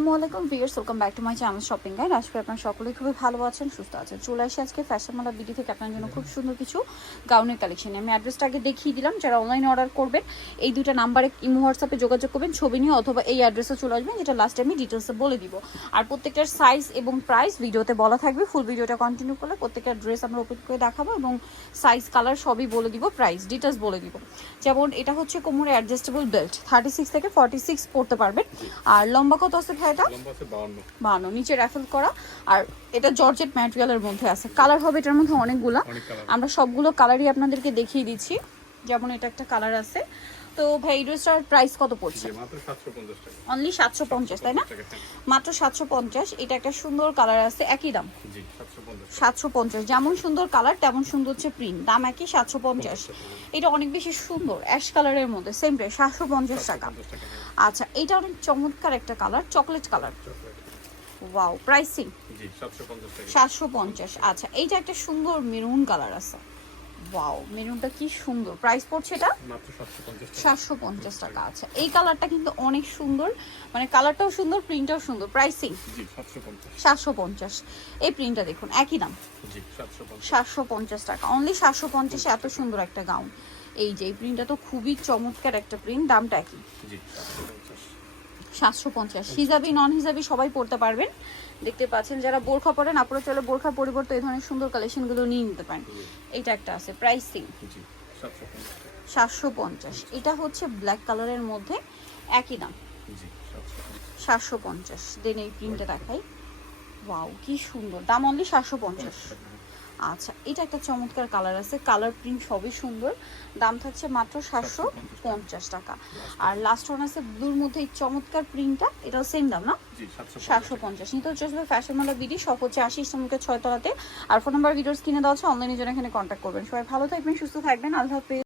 আসসালামাইকুম viewers welcome back to my channel shopping guide আজকে আপনারা সকলেই খুবই ভালো আছেন, সুস্থ আছেন। চলে আসি আজকে ফ্যাশন মালা বিডি থেকে আপনার জন্য খুব সুন্দর কিছু গাউনের কালেকশন আমি অ্যাড্রেসটা আগে দেখিয়ে দিলাম, যারা অনলাইনে অর্ডার করবেন, এই দুটো নাম্বারে ইমো হোয়াটসঅ্যাপে যোগাযোগ করবেন, ছবি নিয়ে অথবা এই অ্যাড্রেসে চলে আসবেন, যেটা লাস্টে আমি ডিটেলসে বলে দিব। আর প্রত্যেকটার সাইজ এবং প্রাইস ভিডিওতে বলা থাকবে ফুল ভিডিওটা কন্টিনিউ করলে প্রত্যেকটা ড্রেস আমরা ওপেন করে দেখাবো এবং সাইজ কালার সবই বলে দিব প্রাইস ডিটেলস বলে দিব। যেমন এটা হচ্ছে কোমরে অ্যাডজাস্টেবল বেল্ট থার্টি সিক্স থেকে ফর্টি সিক্স পড়তে পারবেন। আর লম্বা কত আছে লম্বা বানো নিচে র্যাফেল করা। আর এটা জর্জেট ম্যাটেরিয়ালের মধ্যে আছে। কালার হবে এটার মধ্যে অনেকগুলা। আমরা সবগুলো কালারই আপনাদেরকে দেখিয়ে দিচ্ছি। যেমন এটা একটা কালার আছে। তো ভাই ড্রেসটার প্রাইস কত পড়ছে? অনলি সাতশো পঞ্চাশ তাই না? হ্যাঁ। মাত্র সাতশো পঞ্চাশ। এটা একটা সুন্দর কালার আছে। একই দাম? সাতশো পঞ্চাশ যেমন সুন্দর কালার তেমন সুন্দর হচ্ছে প্রিন্ট দাম একই সাতশো পঞ্চাশ। এটা অনেক বেশি সুন্দর। অ্যাশ কালারের মধ্যে। সেম প্রাইস সাতশো পঞ্চাশ টাকা পঞ্চাশ টাকা হ্যাঁ, আচ্ছা এটা অনেক চমৎকার একটা colour chocolate colour. Wow pricing জি সাতশো পঞ্চাশ আচ্ছা এইটা একটা সুন্দর মেরুন কালার আছে। ওয়াও মেরুনটা কি সুন্দর। প্রাইস পড়ছে এটা? মাত্র সাতশো পঞ্চাশ টাকা। আচ্ছা। এই কালারটা কিন্তু অনেক সুন্দর মানে কালারটাও সুন্দর প্রিন্টটাও সুন্দর। প্রাইসিং জি সাতশো পঞ্চাশ। এই প্রিন্টটা দেখুন একই দাম? সাতশো পঞ্চাশ। টাকা অনলি সাতশো পঞ্চাশে এত সুন্দর একটা গাউন এই যে এই প্রিন্টটা তো খুবই চমৎকার একটা প্রিন্ট দামটা কি জি। সাতশো পঞ্চাশ। হিজাবি নন হিজাবি সবাই পড়তে পারবেন। দেখতে পাচ্ছেন যারা বোরখা পরেন আপনারা চলে বোরখার পরিবর্তে এই ধরনের সুন্দর কালেকশনগুলো নিয়ে নিতে পারেন। এইটা একটা আছে প্রাইসিং জি সাতশো পঞ্চাশ। এটা হচ্ছে ব্ল্যাক কালারের মধ্যে একই দাম। জি সাতশো পঞ্চাশ। সাতশো পঞ্চাশ। দেন এই প্রিন্টটা দেখাই। ওয়াও কি সুন্দর। দাম অনলি সাতশো পঞ্চাশ। আচ্ছা এটা একটা চমৎকার কালার আছে। কালার প্রিন্ট সবই সুন্দর। দাম থাকছে মাত্র সাতশো পঞ্চাশ টাকা। আর লাস্ট ওয়ান আছে ব্লুর মধ্যে এই চমৎকার প্রিন্টটা এটাও সেম দাম না? সাতশো পঞ্চাশ নিতে হচ্ছে আসবে ফ্যাশন মালা বিডি সব হচ্ছে আশি ইসলামকে ছয়তলাতে আর ফোন নাম্বার ভিডিওস কিনে দেওয়া আছে অনলাইনে জন্য এখানে কন্ট্যাক্ট করবেন। সবাই ভালো থাকবেন সুস্থ থাকবেন। আল্লাহ হাফেজ।